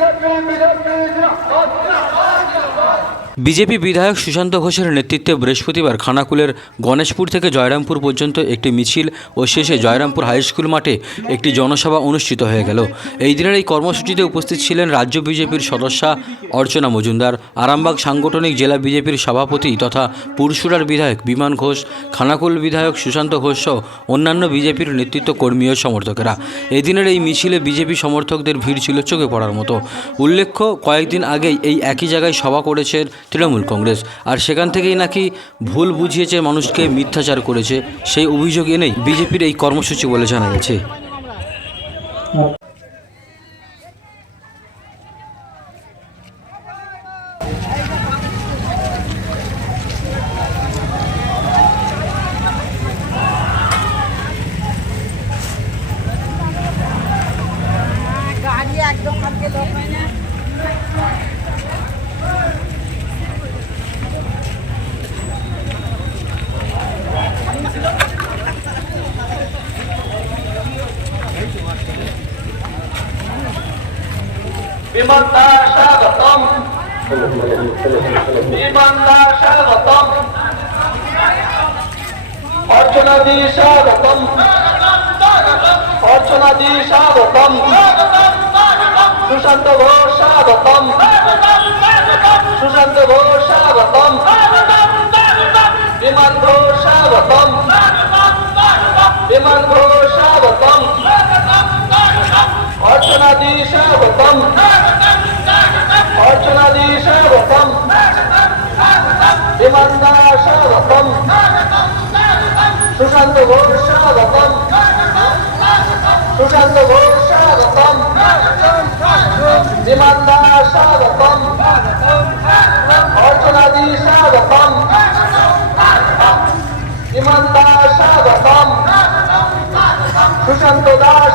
بجنبه بجنبه أكبر أكبر BJP বিধায়ক সুশান্ত ঘোষের নেতৃত্বে বৃহস্পতিবার খানাকুলের গণেশপুর থেকে জয়রামপুর পর্যন্ত একটি মিছিল ও শেষে জয়রামপুর হাই স্কুল মাঠে একটি জনসভা অনুষ্ঠিত হয়ে গেল। এই দিনের এই কর্মসূচিতে উপস্থিত ছিলেন রাজ্য বিজেপির সদস্যা অর্চনা মজুমদার, আরামবাগ সাংগঠনিক জেলা বিজেপির সভাপতি তথা পুরসুরার বিধায়ক বিমান ঘোষ, খানাকুল বিধায়ক সুশান্ত ঘোষ সহ অন্যান্য বিজেপির নেতৃত্ব কর্মী ও সমর্থকেরা। এদিনের এই মিছিলে বিজেপি সমর্থকদের ভিড় ছিল চোখে পড়ার মতো। উল্লেখ্য, কয়েকদিন আগেই এই একই জায়গায় সভা করেছে তৃণমূল কংগ্রেস। আর সেখান থেকেই নাকি ভুল বুঝিয়েছে, মানুষকে মিথ্যাচার করেছে। সেই অভিযোগ এনেই বিজেপির এই কর্মসূচি বলে জানা গেছে গাড়ি একদম কালকে লোক হয় না বিমলদার স্বাগতম। স্বাগতম। সুশান্ত ঘোষ সুশান্ত ঘোষ বিমান ঘোষ বিমান ঘোষ অর্চনাদি স্বাগতম অর্চনাদি স্বাগতম বিমানদার স্বাগতম সুশান্ত ঘোষ স্বাগতম সুশান্ত ঘোষ স্বাগতম বিমানদার স্বাগতম অর্চনাদি স্বাগতম বিমানদার স্বাগতম সুশান্ত দাস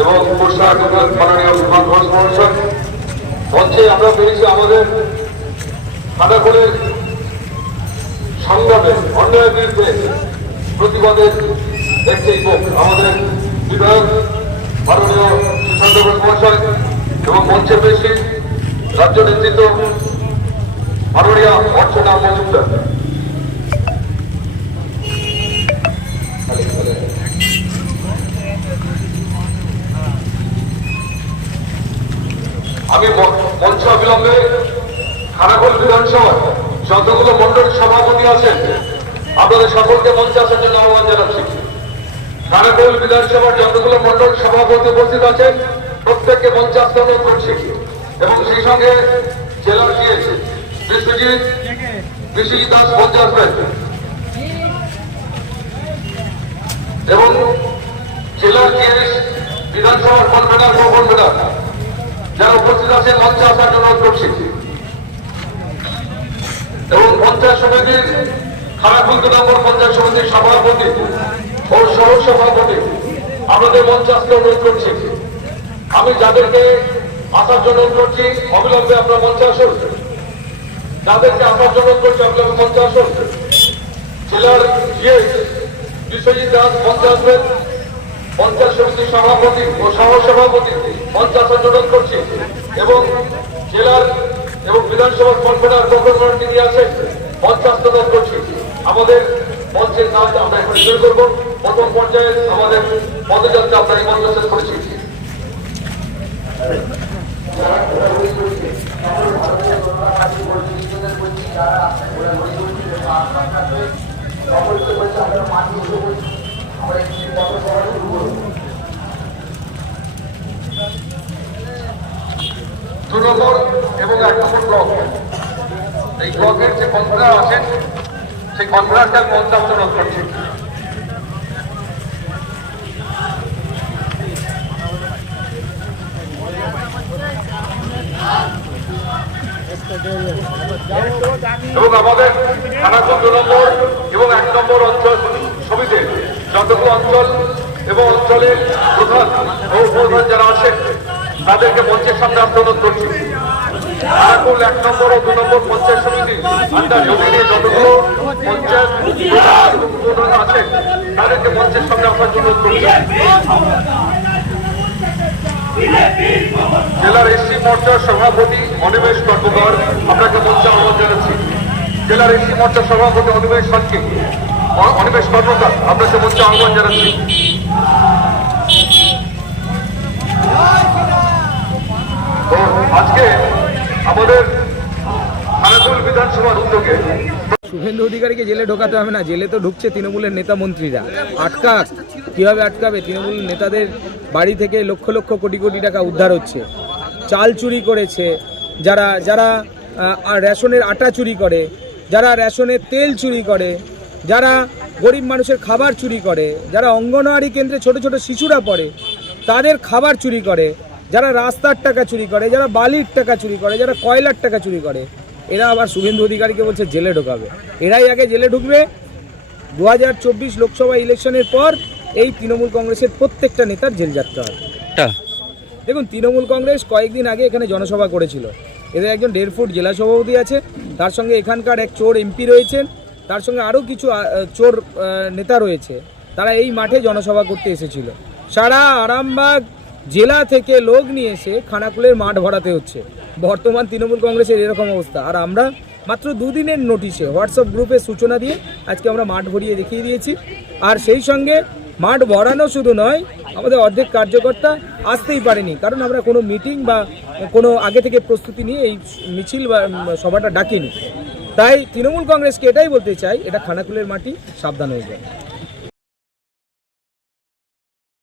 এবং বিভাগ মাননীয় মহাশয়। মঞ্চে আমরা পেরেছি আমাদের খানাকুলের সংগ্রামে অন্যায়ের বিরুদ্ধে প্রতিবাদের একটি আমাদের বিধায়ক মাননীয় সুশান্ত মহাশয় এবং মঞ্চে পেয়েছি রাজ্য নেতৃত্ব মাননীয় অর্চনা মজুমদার। আমি মঞ্চ অবিলম্বে খানাকুল বিধানসভার যতগুলো মন্ডল সভাপতি আছেন, আপনাদের সকলকে মঞ্চে আসার জন্য আহ্বান জানাচ্ছি। খানাকুল বিধানসভার যতগুলো মন্ডল সভাপতি উপস্থিত আছেন, প্রত্যেককে মঞ্চে আসতে অনুরোধ করছি। এবং সেই সঙ্গে জেলার জিএস বিশ্বজিৎ বিশ্বজিৎ দাস মঞ্চে আসবেন। এবং জেলার বিধানসভার কনভেনার কনভেনার যারা উপস্থিত আছেন মঞ্চে আসার জন্য করছি এবং পঞ্চায়েত সমিতির খারাপুর দু নম্বর পঞ্চায়েত সমিতির সভাপতি ও সহ সভাপতি আমাদের মঞ্চে আসতে অনুরোধ করছি। আমি যাদেরকে আসার জন্য করছি, অবিলম্বে আপনার মঞ্চে আসুন যাদেরকে আসার জন্য করছি, অবিলম্বে মঞ্চে আসুন জেলার বিশ্বজিৎ দাস মঞ্চে আসবেন পঞ্চায়েত সমিতির সভাপতি ও সহ সভাপতি পঞ্চায়েত অনুরোধ করছি এবং জেলার এবং বিধানসভার কনভেনার প্রকল্প তিনি আছেন পঞ্চায়েত অনুরোধ করছি আমাদের মঞ্চের কাজ আমরা এখন শুরু করব। প্রথম পর্যায়ে আমাদের পদযাত্রা এই মঞ্চ শেষ করেছি। দু নম্বর এবং এক নম্বর ব্লক। এই ব্লকের যে কনভেনার আছেন, সেই কনভেনারটার পঞ্চাশ করছি। এবং আমাদের খানাকুল দু নম্বর এবং এক নম্বর অঞ্চল সমিতি যতগুলো অঞ্চল এবং অঞ্চলের প্রধান ও উপপ্রধান যারা আছেন তাদেরকে মঞ্চের সামনে অনুরোধ করছি। খানাকুল এক নম্বর ও দু নম্বর পঞ্চায়েত সমিতি আন্ডার জমিনে যতগুলো পঞ্চায়েত উপপ্রধান আছেন তাদেরকে মঞ্চের সামনে আসার জন্য করছি। জেলার এসসি মোর্চার সভাপতি অনিমেষ কর্মকার, আপনাকে মঞ্চে আহ্বান জানাচ্ছি। জেলার এসসি মোর্চার সভাপতি অনিমেষ অ- অনিমেষ কর্মকার, আপনাকে মঞ্চে আহ্বান জানাচ্ছি। তো আজকে আমাদের খানাকুল বিধানসভার উদ্যোগে শুভেন্দু অধিকারীকে জেলে ঢোকাতে হবে না, জেলে তো ঢুকছে তৃণমূলের নেতা মন্ত্রীরা। আটকাক, কীভাবে আটকাবে? তৃণমূল নেতাদের বাড়ি থেকে লক্ষ লক্ষ কোটি কোটি টাকা উদ্ধার হচ্ছে। চাল চুরি করেছে যারা যারা রেশনের আটা চুরি করে, যারা রেশনের তেল চুরি করে, যারা গরিব মানুষের খাবার চুরি করে, যারা অঙ্গনওয়াড়ি কেন্দ্রে ছোট ছোট শিশুরা পড়ে, তাদের খাবার চুরি করে, যারা রাস্তার টাকা চুরি করে, যারা বালির টাকা চুরি করে, যারা কয়লার টাকা চুরি করে, এরা আবার শুভেন্দু অধিকারীকে বলছে জেলে ঢোকাবে। এরাই আগে জেলে ঢুকবে। দু হাজার চব্বিশ লোকসভা ইলেকশনের পর এই তৃণমূল কংগ্রেসের প্রত্যেকটা নেতার জেল যাত্রা হবে দেখুন, তৃণমূল কংগ্রেস কয়েকদিন আগে এখানে জনসভা করেছিল। এদের একজন দেড় ফুট জেলা সভাপতি আছে, তার সঙ্গে এখানকার এক চোর এমপি রয়েছেন, তার সঙ্গে আরও কিছু চোর নেতা রয়েছে, তারা এই মাঠে জনসভা করতে এসেছিল। সারা আরামবাগ জেলা থেকে লোক নিয়ে এসে খানাকুলের মাঠ ভরাতে হচ্ছে। বর্তমান তৃণমূল কংগ্রেসের এরকম অবস্থা। আর আমরা মাত্র দুদিনের নোটিশে, হোয়াটসঅ্যাপ গ্রুপে সূচনা দিয়ে আজকে আমরা মাঠ ভরিয়ে দেখিয়ে দিয়েছি। আর সেই সঙ্গে মাঠ ভরানো শুধু নয়, আমাদের অর্ধেক কার্যকর্তা আসতেই পারেনি। কারণ আমরা কোনো মিটিং বা কোনো আগে থেকে প্রস্তুতি নিয়ে এই মিছিল বা সভাটা ডাকিনি। তাই তৃণমূল কংগ্রেসকে এটাই বলতে চাই, এটা খানাকুলের মাটি, সাবধান হয়ে যায়